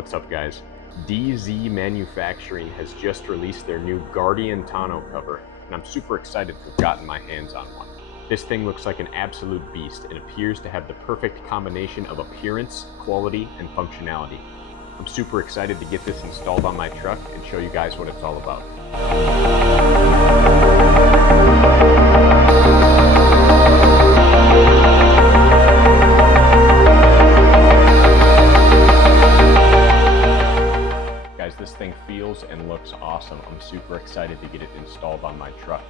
What's up, guys? DeeZee Manufacturing has just released their new Guardian Tonneau cover, and I'm super excited to have gotten my hands on one. This thing looks like an absolute beast and appears to have the perfect combination of appearance, quality, and functionality. I'm super excited to get this installed on my truck and show you guys what it's all about. Guys, this thing feels and looks awesome. I'm super excited to get it installed on my truck.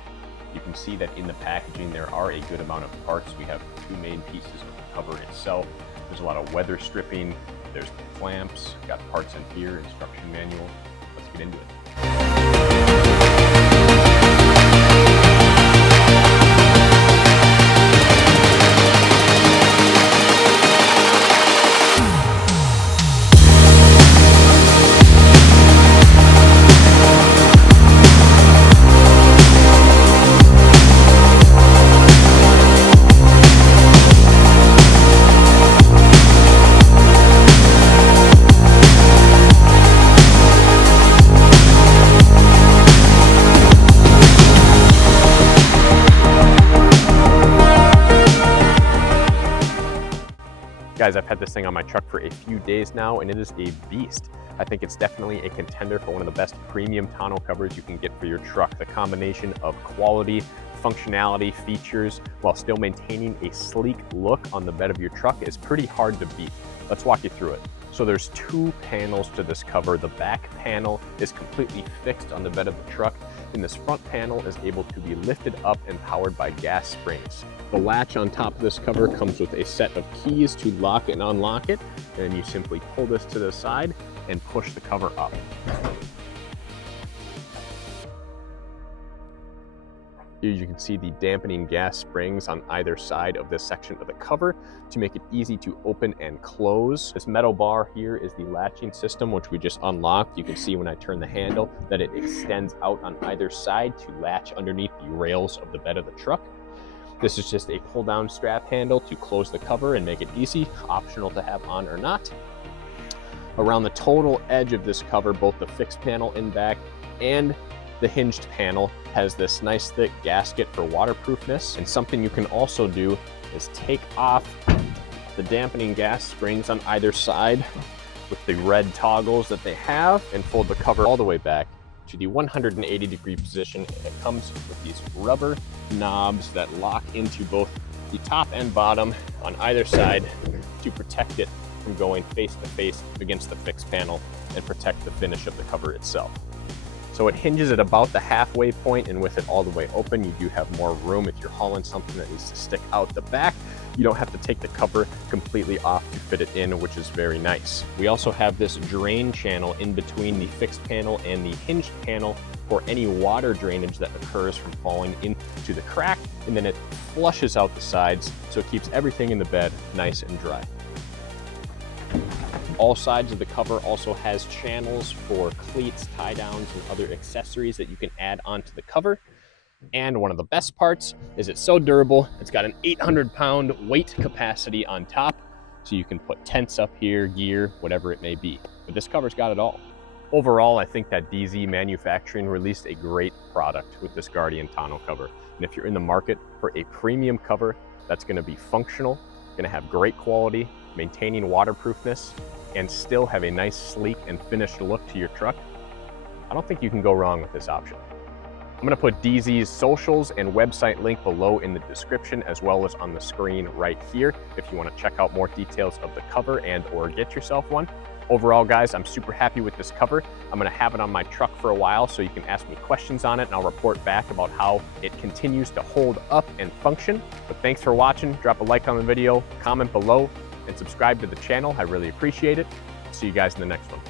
You can see that in the packaging there are a good amount of parts. We have two main pieces of the cover itself. There's a lot of weather stripping, there's the clamps, got parts in here, instruction manual. Let's get into it. Guys, I've had this thing on my truck for a few days now, and it is a beast. I think it's definitely a contender for one of the best premium tonneau covers you can get for your truck. The combination of quality, functionality, features, while still maintaining a sleek look on the bed of your truck is pretty hard to beat. Let's walk you through it. So there's two panels to this cover. The back panel is completely fixed on the bed of the truck, and this front panel is able to be lifted up and powered by gas springs. The latch on top of this cover comes with a set of keys to lock and unlock it, and you simply pull this to the side and push the cover up. Here you can see the dampening gas springs on either side of this section of the cover to make it easy to open and close. This metal bar here is the latching system, which we just unlocked. You can see when I turn the handle that it extends out on either side to latch underneath the rails of the bed of the truck. This is just a pull down strap handle to close the cover and make it easy, optional to have on or not. Around the total edge of this cover, both the fixed panel in back and the hinged panel has this nice thick gasket for waterproofness. And something you can also do is take off the dampening gas springs on either side with the red toggles that they have and fold the cover all the way back to the 180-degree position. And it comes with these rubber knobs that lock into both the top and bottom on either side to protect it from going face to face against the fixed panel and protect the finish of the cover itself. So it hinges at about the halfway point, and with it all the way open, you do have more room. If you're hauling something that needs to stick out the back, you don't have to take the cover completely off to fit it in, which is very nice. We also have this drain channel in between the fixed panel and the hinged panel for any water drainage that occurs from falling into the crack, and then it flushes out the sides, so it keeps everything in the bed nice and dry. All sides of the cover also has channels for cleats, tie downs, and other accessories that you can add onto the cover. And one of the best parts is it's so durable. It's got an 800-pound weight capacity on top, so you can put tents up here, gear, whatever it may be. But this cover's got it all. Overall, I think that DeeZee Manufacturing released a great product with this Guardian Tonneau cover. And if you're in the market for a premium cover that's going to be functional, going to have great quality, maintaining waterproofness, and still have a nice, sleek, and finished look to your truck, I don't think you can go wrong with this option. I'm going to put DeeZee's socials and website link below in the description, as well as on the screen right here, if you want to check out more details of the cover and or get yourself one. Overall, guys, I'm super happy with this cover. I'm going to have it on my truck for a while, so you can ask me questions on it, and I'll report back about how it continues to hold up and function. But thanks for watching. Drop a like on the video, comment below, and subscribe to the channel. I really appreciate it. I'll see you guys in the next one.